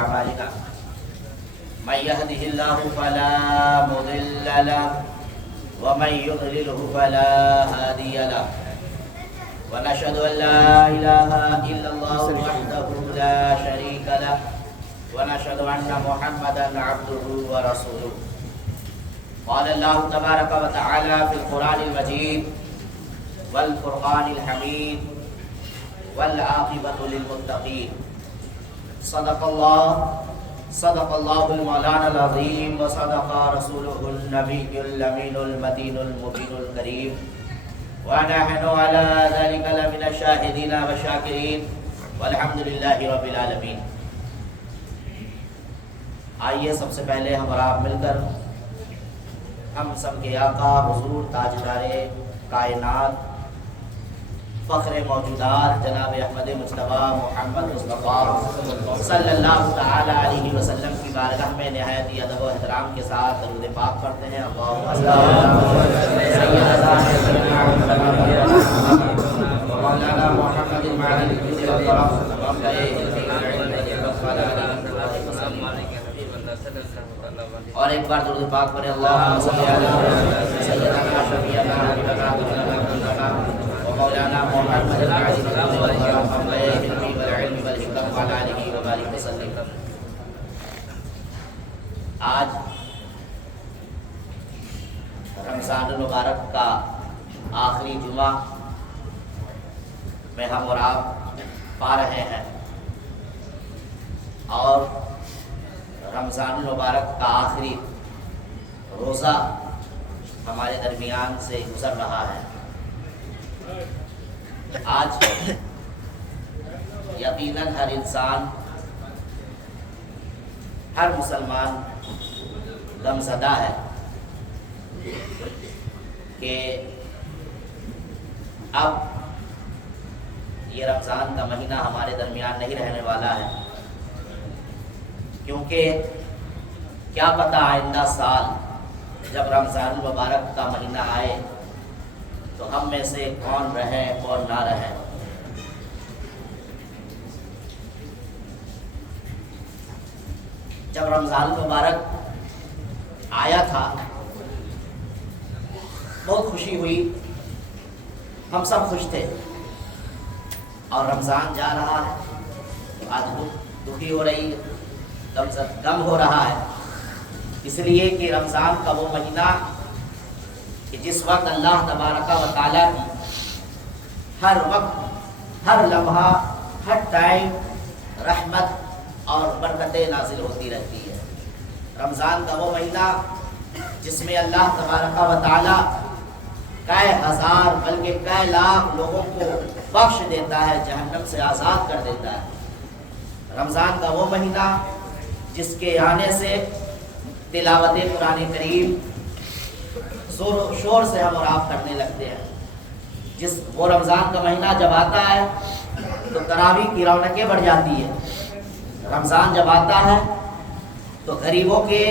أعمالنا من يهده الله فلا مضل له ومن يضلله فلا هادي له ونشهد أن لا إله إلا الله وحده لا شريك له ونشهد أن محمدا عبده ورسوله قال الله تبارك وتعالى في القرآن المجيد والفرقان الحميد والعاقبة للمتقين صدق الله المولانا العظيم وصدق رسوله النبي الأمين المتين المبين الكريم ونحن على ذلك لمن الشاهدين والشاكرين والحمد لله رب العالمين۔ آئیے سب سے پہلے ہم اور آپ مل کر ہم سب کے آقا حضور تاجدار کائنات فخر موجودات جناب احمد مصطفیٰ محمد مصطفیٰ صلی اللہ تعالی علیہ وسلم کی بارگاہ میں نہایت ہی ادب و احترام کے ساتھ درود پاک پڑھتے ہیں۔ اللہم صل علی سیدنا مولانا محمد اور ایک بار درود پاک پڑھیں۔ اللہم صل علی سیدنا شفیعنا مولانا محمد آج رمضان المبارک کا آخری جمعہ میں ہم اور آپ پا رہے ہیں اور رمضان المبارک کا آخری روزہ ہمارے درمیان سے گزر رہا ہے۔ آج یقیناً ہر انسان، ہر مسلمان غمزدہ ہے کہ اب یہ رمضان کا مہینہ ہمارے درمیان نہیں رہنے والا ہے، کیونکہ کیا پتہ آئندہ سال جب رمضان المبارک کا مہینہ آئے تو ہم میں سے کون رہے کون نہ رہے۔ جب رمضان المبارک آیا تھا بہت خوشی ہوئی، ہم سب خوش تھے، اور رمضان جا رہا ہے تو آج دکھی ہو رہی ہے، غم ہو رہا ہے، اس لیے کہ رمضان کا وہ مہینہ کہ جس وقت اللہ تبارک و تعالیٰ کی ہر وقت، ہر لمحہ، ہر ٹائم رحمت اور برکتیں نازل ہوتی رہتی ہے۔ رمضان کا وہ مہینہ جس میں اللہ تبارک و تعالیٰ کئی ہزار بلکہ کئی لاکھ لوگوں کو بخش دیتا ہے، جہنم سے آزاد کر دیتا ہے۔ رمضان کا وہ مہینہ جس کے آنے سے تلاوت قرآن کریم زور و شور سے ہم اور آپ کرنے لگتے ہیں۔ وہ رمضان کا مہینہ جب آتا ہے تو تراویح کی رونقیں بڑھ جاتی ہے۔ رمضان جب آتا ہے تو غریبوں کے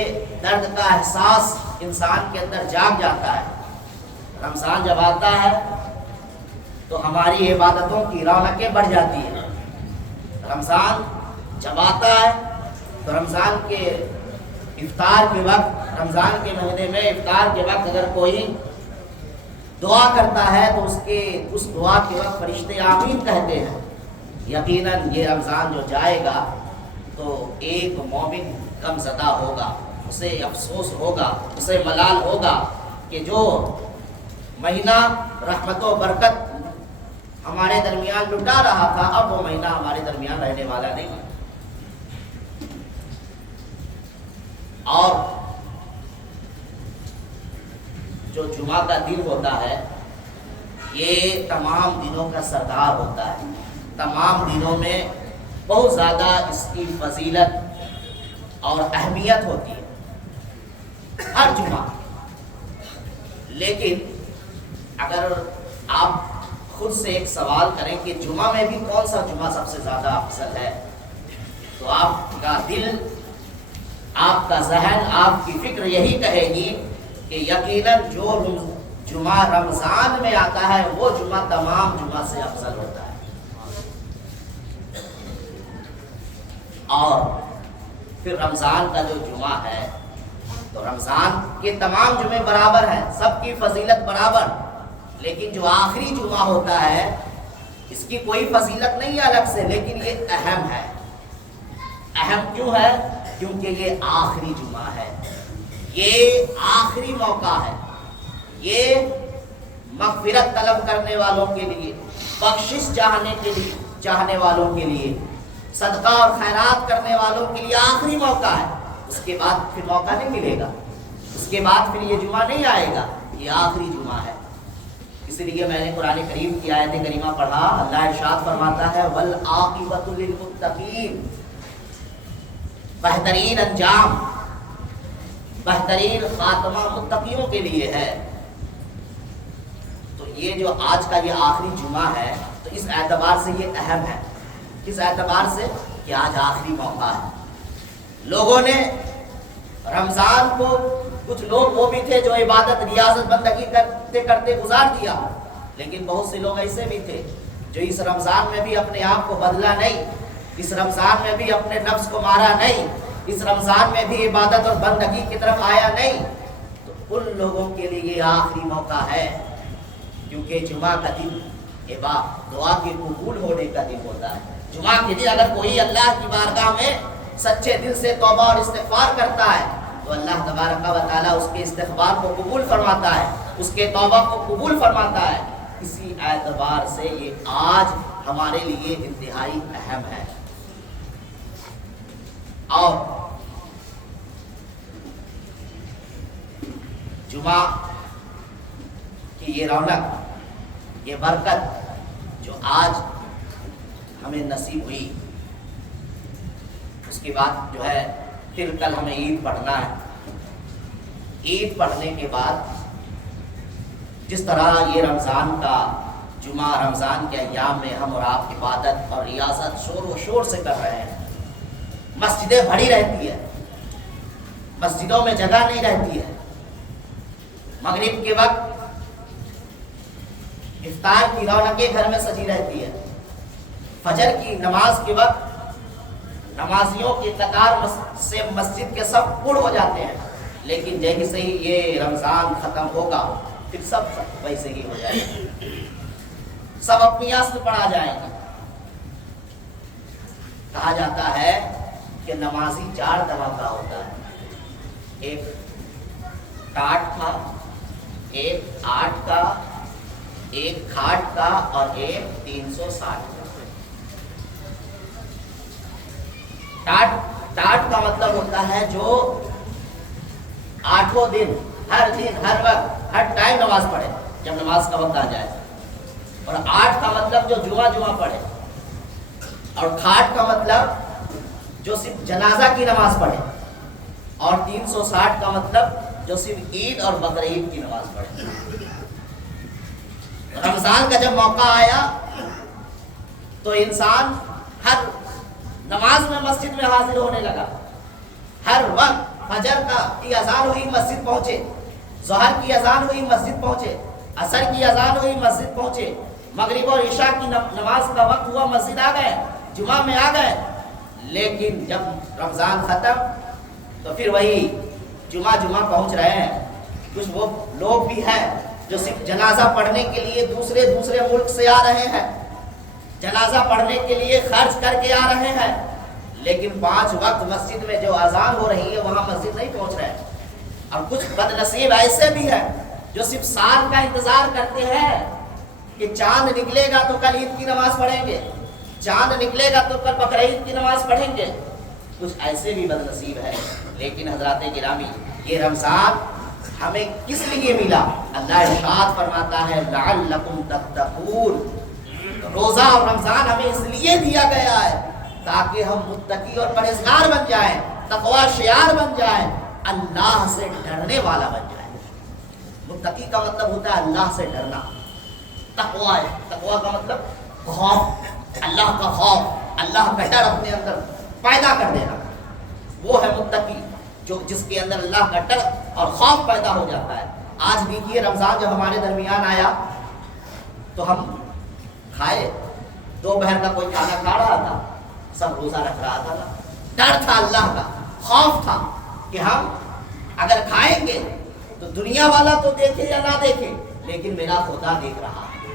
درد کا احساس انسان کے اندر جاگ جاتا ہے۔ رمضان جب آتا ہے تو ہماری عبادتوں کی رونقیں بڑھ جاتی ہیں۔ رمضان جب آتا ہے تو رمضان کے افطار کے وقت، رمضان کے مہینے میں افطار کے وقت اگر کوئی دعا کرتا ہے تو اس دعا کے وقت فرشتے آمین کہتے ہیں۔ یقیناً یہ رمضان جو جائے گا تو ایک مومن غم زدہ ہوگا، اسے افسوس ہوگا، اسے ملال ہوگا کہ جو مہینہ رحمت و برکت ہمارے درمیان لٹا رہا تھا اب وہ مہینہ ہمارے درمیان رہنے والا نہیں ہے۔ اور جو جمعہ کا دن ہوتا ہے یہ تمام دنوں کا سردار ہوتا ہے، تمام دنوں میں بہت زیادہ اس کی فضیلت اور اہمیت ہوتی ہے ہر جمعہ۔ لیکن اگر آپ خود سے ایک سوال کریں کہ جمعہ میں بھی کون سا جمعہ سب سے زیادہ افضل ہے، تو آپ کا دل، آپ کا ذہن، آپ کی فکر یہی کہے گی کہ یقیناً جو جمعہ رمضان میں آتا ہے وہ جمعہ تمام جمعہ سے افضل ہوتا ہے۔ اور پھر رمضان کا جو جمعہ ہے تو رمضان کے تمام جمعے برابر ہیں، سب کی فضیلت برابر، لیکن جو آخری جمعہ ہوتا ہے اس کی کوئی فضیلت نہیں ہے الگ سے، لیکن یہ اہم ہے۔ اہم کیوں ہے؟ کیونکہ یہ آخری جمعہ ہے، یہ آخری موقع ہے، یہ مغفرت طلب کرنے والوں کے لیے، بخشش چاہنے والوں کے لیے، صدقہ اور خیرات کرنے والوں کے لیے آخری موقع ہے۔ اس کے بعد پھر موقع نہیں ملے گا، اس کے بعد پھر یہ جمعہ نہیں آئے گا، یہ آخری جمعہ ہے۔ اسی لیے میں نے قرآن کریم کی آیت کریمہ پڑھا، اللہ ارشاد فرماتا ہے وَالْعَاقِبَةُ لِلْمُتَّقِينَ، بہترین انجام، بہترین خاتمہ متقیوں کے لیے ہے۔ تو یہ جو آج کا یہ آخری جمعہ ہے تو اس اعتبار سے یہ اہم ہے۔ کس اعتبار سے؟ کہ آج آخری موقع ہے۔ لوگوں نے رمضان کو، کچھ لوگ وہ بھی تھے جو عبادت ریاضت بندگی کرتے کرتے گزار دیا، لیکن بہت سے لوگ ایسے بھی تھے جو اس رمضان میں بھی اپنے آپ کو بدلا نہیں، اس رمضان میں بھی اپنے نفس کو مارا نہیں، اس رمضان میں بھی عبادت اور بندگی کی طرف آیا نہیں۔ تو ان لوگوں کے لیے یہ آخری موقع ہے، کیونکہ جمعہ کا دن دعا کے قبول ہونے کا دن ہوتا ہے۔ جمعہ کے دن اگر کوئی اللہ کی بارگاہ میں سچے دل سے توبہ اور استغفار کرتا ہے تو اللہ تبارک و تعالیٰ اس کے استغفار کو قبول فرماتا ہے، اس کے توبہ کو قبول فرماتا ہے۔ اسی اعتبار سے یہ آج ہمارے لیے انتہائی اہم ہے۔ اور جمعہ کی یہ رونق، یہ برکت جو آج ہمیں نصیب ہوئی، اس کے بعد جو ہے پھر کل ہمیں عید پڑھنا ہے۔ عید پڑھنے کے بعد جس طرح یہ رمضان کا جمعہ، رمضان کے ایام میں ہم اور آپ عبادت اور ریاضت شور و شور سے کر رہے ہیں، مسجدیں بھری رہتی ہے، مسجدوں میں جگہ نہیں رہتی ہے، مغرب کے وقت افطار کی رونقیں گھر میں سجی رہتی ہے، فجر کی نماز کے وقت نمازیوں کی قطار سے مسجد کے سب پُر ہو جاتے ہیں، لیکن جیسے ہی یہ رمضان ختم ہوگا پھر سب ویسے ہی ہو جائے گا، سب اپنی اصل پر آ جائیں گے۔ کہا جاتا ہے کہ نمازی 4 طرح کا ہوتا ہے، ایک ٹاٹ کا، ایک 8 کا، ایک کھاٹ کا اور ایک 360 کا۔ ٹاٹ کا مطلب ہوتا ہے جو 8 دن، ہر دن، ہر وقت، ہر ٹائم نماز پڑھے جب نماز کا وقت آ جائے، اور 8 کا مطلب جو جمعہ پڑھے، اور کھاٹ کا مطلب جو صرف جنازہ کی نماز پڑھے، اور 360 کا مطلب جو صرف عید اور بقرعید کی نماز پڑھے۔ رمضان کا جب موقع آیا تو انسان ہر نماز میں مسجد میں حاضر ہونے لگا، ہر وقت فجر کی اذان ہوئی مسجد پہنچے، ظہر کی اذان ہوئی مسجد پہنچے، عصر کی اذان ہوئی مسجد پہنچے، مغرب اور عشاء کی نماز کا وقت ہوا مسجد آ گئے، جمعہ میں آ گئے۔ لیکن جب رمضان ختم تو پھر وہی جمعہ پہنچ رہے ہیں۔ کچھ وہ لوگ بھی ہیں جو صرف جنازہ پڑھنے کے لیے دوسرے ملک سے آ رہے ہیں، جنازہ پڑھنے کے لیے خرچ کر کے آ رہے ہیں، لیکن 5 وقت مسجد میں جو اذان ہو رہی ہے وہاں مسجد نہیں پہنچ رہے ہیں۔ اور کچھ بد نصیب ایسے بھی ہیں جو صرف سال کا انتظار کرتے ہیں کہ چاند نکلے گا تو کل عید کی نماز پڑھیں گے، چاند نکلے گا تو کل بقرعید کی نماز پڑھیں گے۔ کچھ ایسے بھی بد نصیب ہے۔ لیکن حضرات گرامی، یہ رمضان ہمیں کس لیے ملا؟ اللہ ارشاد فرماتا ہے لعلکم تتقون، روزہ اور رمضان ہمیں اس لیے دیا گیا ہے تاکہ ہم متقی اور پرہیزگار بن جائیں، تقوی شعار بن جائیں، اللہ سے ڈرنے والا بن جائیں۔ متقی کا مطلب ہوتا ہے اللہ سے ڈرنا، تقوی کا مطلب خوف، اللہ کا خوف، اللہ کا ڈر اپنے اندر پیدا کر دینا، وہ ہے متقی، جس کے اندر اللہ کا ڈر اور خوف پیدا ہو جاتا ہے۔ آج دیکھیے رمضان جب ہمارے درمیان آیا تو ہم کھائے، دوپہر کا کوئی کھانا کھا رہا تھا، سب روزہ رکھ رہا تھا، ڈر تھا اللہ کا، خوف تھا کہ ہم اگر کھائیں گے تو دنیا والا تو دیکھے یا نہ دیکھے لیکن میرا خدا دیکھ رہا ہے.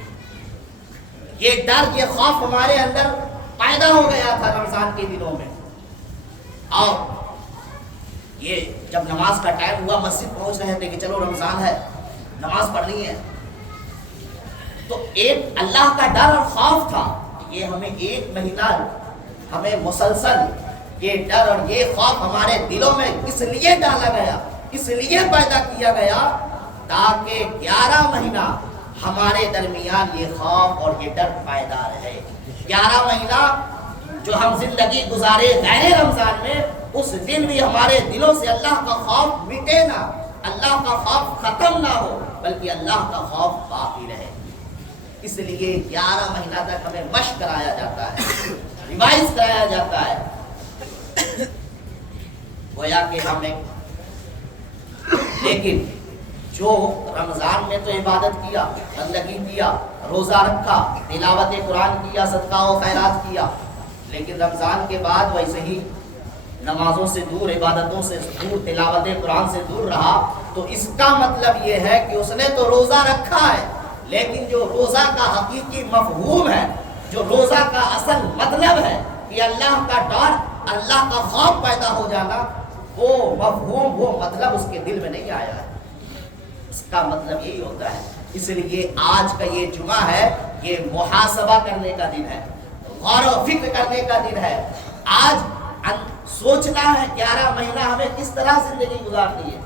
یہ ڈر یہ خوف ہمارے اندر پیدا ہو گیا تھا رمضان کے دنوں میں. اور یہ جب نماز کا ٹائم ہوا مسجد پہنچ رہے تھے کہ چلو رمضان ہے نماز پڑھنی ہے, تو ایک اللہ کا ڈر اور خوف تھا. یہ ہمیں ایک مہینہ ہمیں مسلسل یہ ڈر اور یہ خوف ہمارے دلوں میں اس لیے ڈالا گیا, اس لیے پیدا کیا گیا تاکہ 11 مہینہ ہمارے درمیان یہ خوف اور یہ ڈر پیدا رہے. 11 مہینہ جو ہم زندگی گزارے غیر رمضان میں, اس دن بھی ہمارے دلوں سے اللہ کا خوف مٹے نہ, اللہ کا خوف ختم نہ ہو, بلکہ اللہ کا خوف باقی رہے. اس لیے 11 مہینہ تک ہمیں مشق کرایا جاتا ہے, ریوائز کرایا جاتا ہے, گویا کہ ہمیں. لیکن جو رمضان میں تو عبادت کیا, بندگی کیا, روزہ رکھا, تلاوت قرآن کیا, صدقہ و خیرات کیا, لیکن رمضان کے بعد ویسے ہی نمازوں سے دور, عبادتوں سے دور, تلاوت قرآن سے دور رہا, تو اس کا مطلب یہ ہے کہ اس نے تو روزہ رکھا ہے لیکن جو روزہ کا حقیقی مفہوم ہے, جو روزہ کا اصل مطلب ہے کہ اللہ کا ڈر, اللہ کا خوف پیدا ہو جانا, وہ مفہوم وہ مطلب اس کے دل میں نہیں آیا ہے. اس کا مطلب یہی ہوتا ہے. اس لیے آج کا یہ جمعہ ہے, یہ محاسبہ کرنے کا دن ہے, غور و فکر کرنے کا دن ہے. آج سوچنا ہے 11 مہینہ ہمیں کس طرح زندگی گزارنی ہے.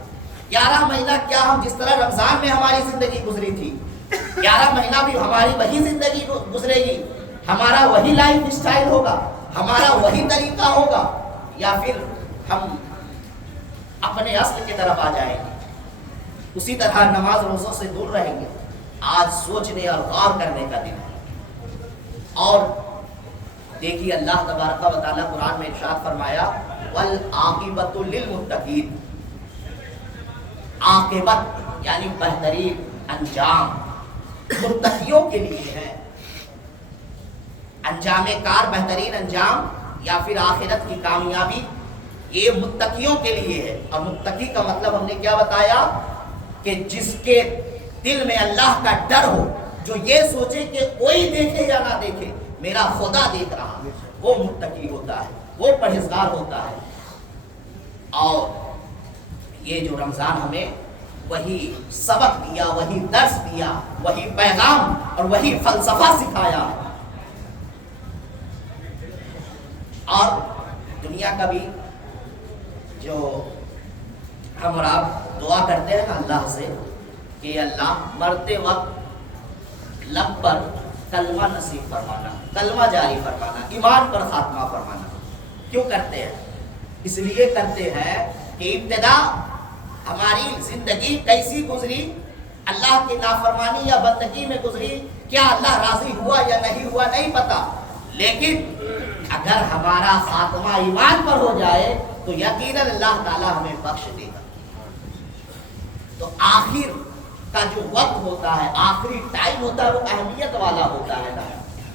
11 مہینہ کیا ہم جس طرح رمضان میں ہماری زندگی گزری تھی 11 مہینہ بھی ہماری وہی زندگی گزرے گی, ہمارا وہی لائف سٹائل ہوگا, ہمارا وہی طریقہ ہوگا, یا پھر ہم اپنے اصل کی طرف آ جائیں گے, اسی طرح نماز روزوں سے دور رہیں گے. آج سوچنے اور غور کرنے کا دن ہے. اور دیکھیے اللہ تبارک و تعالیٰ قرآن میں ارشاد فرمایا والعاقبۃ للمتقین. عاقبت یعنی بہترین انجام متقیوں کے لیے ہے. انجام کار, بہترین انجام یا پھر آخرت کی کامیابی, یہ متقیوں کے لیے ہے. اور متقی کا مطلب ہم نے کیا بتایا کہ جس کے دل میں اللہ کا ڈر ہو, جو یہ سوچے کہ کوئی دیکھے یا نہ دیکھے میرا خدا دیکھ رہا ہے, وہ متقی ہوتا ہے, وہ پرہیزگار ہوتا ہے. اور یہ جو رمضان ہمیں وہی سبق دیا, وہی درس دیا, وہی پیغام اور وہی فلسفہ سکھایا. اور دنیا کا بھی جو ہم اور آپ دعا کرتے ہیں نا اللہ سے کہ اللہ مرتے وقت لب پر کلمہ نصیب فرمانا, کلمہ جاری فرمانا, ایمان پر خاتمہ فرمانا. کیوں کرتے ہیں؟ اس لیے کرتے ہیں کہ ابتدا ہماری زندگی کیسی گزری, اللہ کی نافرمانی یا بندگی میں گزری, کیا اللہ راضی ہوا یا نہیں ہوا نہیں پتا, لیکن اگر ہمارا خاتمہ ایمان پر ہو جائے تو یقیناً اللہ تعالیٰ ہمیں بخش دے گا. تو آخر کا جو وقت ہوتا ہے, آخری ٹائم ہوتا ہے, وہ اہمیت والا ہوتا ہے نا.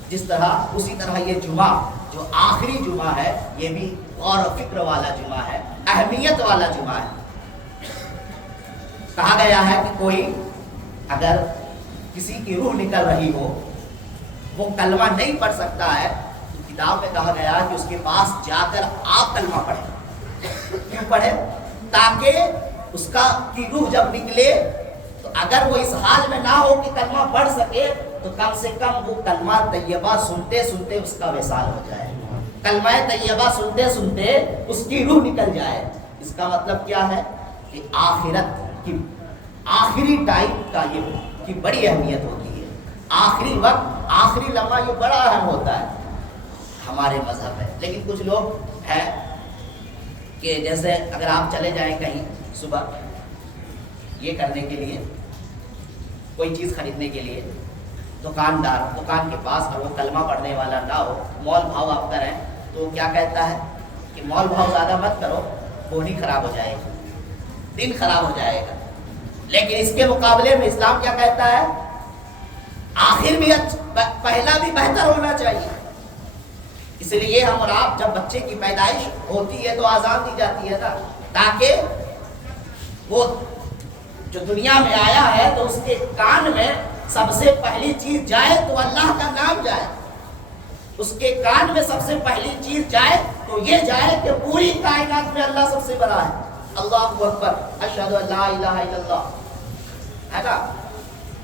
جس طرح اسی طرح یہ جمعہ جو آخری جمعہ ہے یہ بھی غور و فکر والا جمعہ ہے, اہمیت والا جمعہ ہے. کہا گیا ہے کہ کوئی اگر کسی کی روح نکل رہی ہو, وہ کلمہ نہیں پڑھ سکتا ہے, تو کتاب میں کہا گیا کہ اس کے پاس جا کر آپ کلمہ پڑھیں. کیوں پڑھے؟ تاکہ اس کا کی روح جب نکلے تو اگر وہ اس حال میں نہ ہو کہ کلمہ پڑھ سکے تو کم سے کم وہ کلمہ طیبہ سنتے سنتے اس کا وصال ہو جائے, کلمہ طیبہ سنتے سنتے اس کی روح نکل جائے. اس کا مطلب کیا ہے کہ آخرت کی آخری ٹائم کا یہ کی بڑی اہمیت ہوتی ہے. آخری وقت, آخری لمحہ یہ بڑا اہم ہوتا ہے ہمارے مذہب میں. لیکن کچھ لوگ ہیں کہ جیسے اگر آپ چلے جائیں کہیں صبح یہ کرنے کے لیے, کوئی چیز خریدنے کے لیے, دکاندار دکان کے پاس اور وہ کلمہ پڑھنے والا نہ ہو, مول بھاؤ آپ کریں تو کیا کہتا ہے کہ مول بھاؤ زیادہ مت کرو, بونی خراب ہو جائے گی, دن خراب ہو جائے گا. لیکن اس کے مقابلے میں اسلام کیا کہتا ہے, آخر بھی پہلا بھی بہتر ہونا چاہیے. اس لیے ہم اور آپ جب بچے کی پیدائش ہوتی ہے تو آزان دی جاتی ہے نا، تاکہ وہ جو دنیا میں آیا ہے تو اس کے کان میں سب سے پہلی چیز جائے تو اللہ کا نام جائے، اس کے کان میں سب سے پہلی چیز جائے تو یہ جائے کہ پوری کائنات میں اللہ سب سے بڑا ہے، اللہ اکبر، اشہد ان لا الہ الا اللہ، ہے نا؟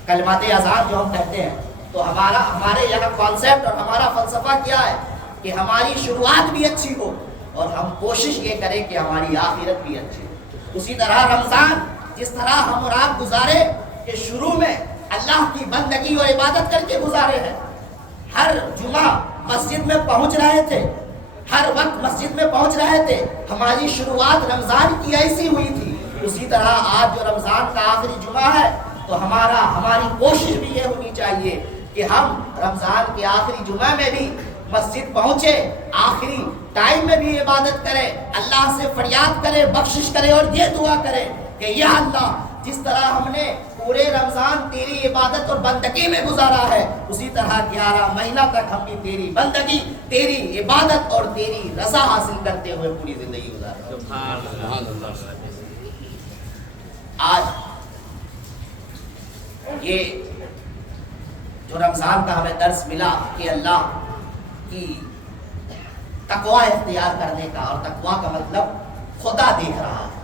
کلمات اذان جو ہم کہتے ہیں تو ہمارے یہاں کانسیپٹ اور ہمارا فلسفہ کیا ہے کہ ہماری شروعات بھی اچھی ہو اور ہم کوشش یہ کریں کہ ہماری آخرت بھی اچھی ہو۔ اسی طرح رمضان جس طرح ہم اور آپ گزارے کہ شروع میں اللہ کی بندگی اور عبادت کر کے گزارے ہیں، ہر جمعہ مسجد میں پہنچ رہے تھے، ہر وقت مسجد میں پہنچ رہے تھے، ہماری شروعات رمضان کی ایسی ہوئی تھی، اسی طرح آج جو رمضان کا آخری جمعہ ہے تو ہماری کوشش بھی یہ ہونی چاہیے کہ ہم رمضان کے آخری جمعہ میں بھی مسجد پہنچے، آخری ٹائم میں بھی عبادت کرے، اللہ سے فریاد کرے، بخشش کرے اور یہ دعا کرے کہ یا اللہ جس طرح ہم نے پورے رمضان تیری عبادت اور بندگی میں گزارا ہے، اسی طرح 11 مہینہ تک ہم بھی تیری بندگی، تیری عبادت اور تیری رضا حاصل کرتے ہوئے پوری زندگی گزارا۔ آج یہ جو رمضان کا ہمیں درس ملا کہ اللہ کی تقوی اختیار کرنے کا، اور تقوی کا مطلب خدا دیکھ رہا ہے،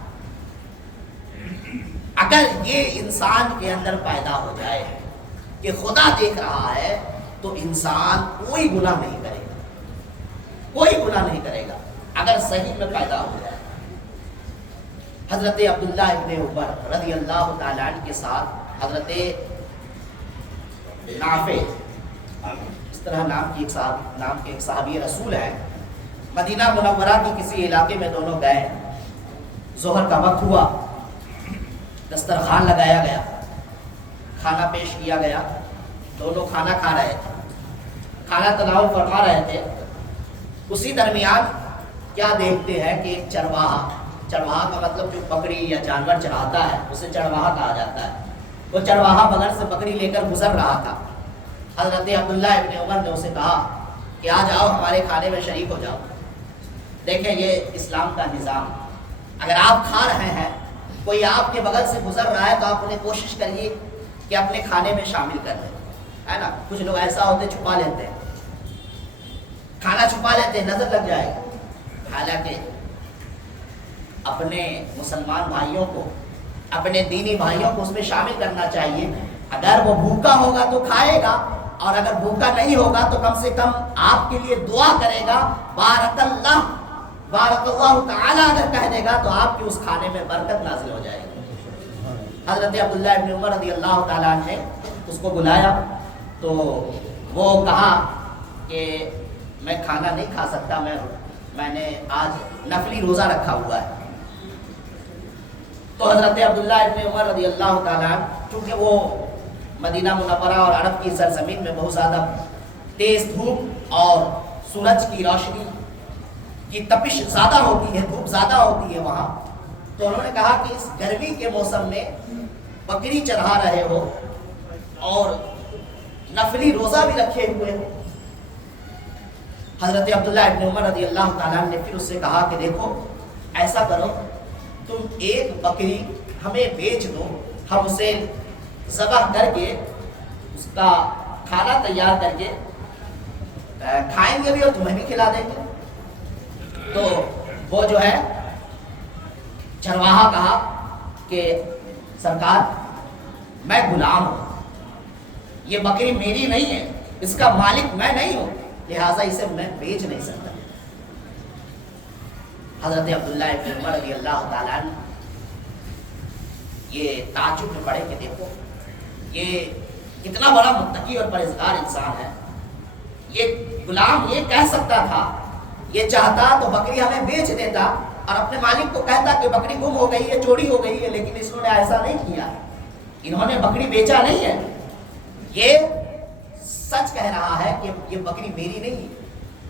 اگر یہ انسان کے اندر پیدا ہو جائے کہ خدا دیکھ رہا ہے تو انسان کوئی گناہ نہیں کرے گا، کوئی گناہ نہیں کرے گا اگر صحیح میں پیدا ہو جائے۔ حضرت عبداللہ ابن عمر رضی اللہ تعالیٰ عنہ کے ساتھ حضرت نافع، اس طرح نام کے ایک صحابی رسول ہے، مدینہ منورہ کے کسی علاقے میں دونوں گئے، ظہر کا وقت ہوا، دسترخوان لگایا گیا، کھانا پیش کیا گیا، دونوں کھانا کھا رہے تھے، کھانا تناول فرما رہے تھے، اسی درمیان کیا دیکھتے ہیں کہ ایک چرواہا کا مطلب جو بکری یا جانور چراتا ہے اسے چرواہا کہا جاتا ہے، وہ چرواہا بغل سے بکری لے کر گزر رہا تھا۔ حضرت عبداللہ ابن عمر نے اسے کہا کہ آ جاؤ ہمارے کھانے میں شریک ہو جاؤ۔ دیکھیں یہ اسلام کا نظام، اگر آپ کھا رہے ہیں، کوئی آپ کے بغل سے گزر رہا ہے تو آپ انہیں کوشش کریے کہ اپنے کھانے میں شامل کر لیں، ہے نا؟ کچھ لوگ ایسا ہوتے چھپا لیتے ہیں، کھانا چھپا لیتے ہیں، نظر لگ جائے گا۔ حالانکہ اپنے مسلمان بھائیوں کو، اپنے دینی بھائیوں کو اس میں شامل کرنا چاہیے۔ اگر وہ بھوکا ہوگا تو کھائے گا، اور اگر بھوکا نہیں ہوگا تو کم سے کم آپ کے لیے دعا کرے گا، بارک اللہ تعالیٰ اگر کہہ دے گا تو آپ کی اس کھانے میں برکت نازل ہو جائے گی۔ حضرت عبداللہ ابن عمر رضی اللہ تعالیٰ عنہ نے اس کو بلایا تو وہ کہا کہ میں کھانا نہیں کھا سکتا، میں نے آج نفلی روزہ رکھا ہوا ہے۔ تو حضرت عبداللہ ابن عمر رضی اللہ تعالیٰ عنہ، چونکہ وہ مدینہ منورہ اور عرب کی سرزمین میں بہت زیادہ تیز دھوپ اور سورج کی روشنی کی تپش زیادہ ہوتی ہے، دھوپ زیادہ ہوتی ہے وہاں، تو انہوں نے کہا کہ اس گرمی کے موسم میں بکری چڑھا رہے ہو اور نفلی روزہ بھی رکھے ہوئے ہو۔ حضرت عبداللہ ابن عمر رضی اللہ تعالیٰ عنہ نے پھر اس سے کہا کہ دیکھو ایسا کرو، تم ایک بکری ہمیں بیچ دو، ہم اسے ذبح کر کے اس کا کھانا تیار کر کے کھائیں گے بھی اور تمہیں بھی کھلا دیں گے۔ تو وہ جو ہے چرواہا کہا کہ سرکار میں غلام ہوں، یہ بکری میری نہیں ہے، اس کا مالک میں نہیں ہوں، لہٰذا اسے میں بیچ نہیں سکتا۔ حضرت عبداللہ ابن عمر رضی اللہ تعالیٰ عنہ یہ تعجب میں پڑے کہ دیکھو یہ کتنا بڑا متقی اور پرہیزگار انسان ہے، یہ غلام یہ کہہ سکتا تھا، یہ چاہتا تو بکری ہمیں بیچ دیتا اور اپنے مالک کو کہتا کہ بکری گم ہو گئی ہے، چوری ہو گئی ہے، لیکن انہوں نے ایسا نہیں کیا، انہوں نے بکری بیچا نہیں ہے، یہ سچ کہہ رہا ہے کہ یہ بکری میری نہیں ہے،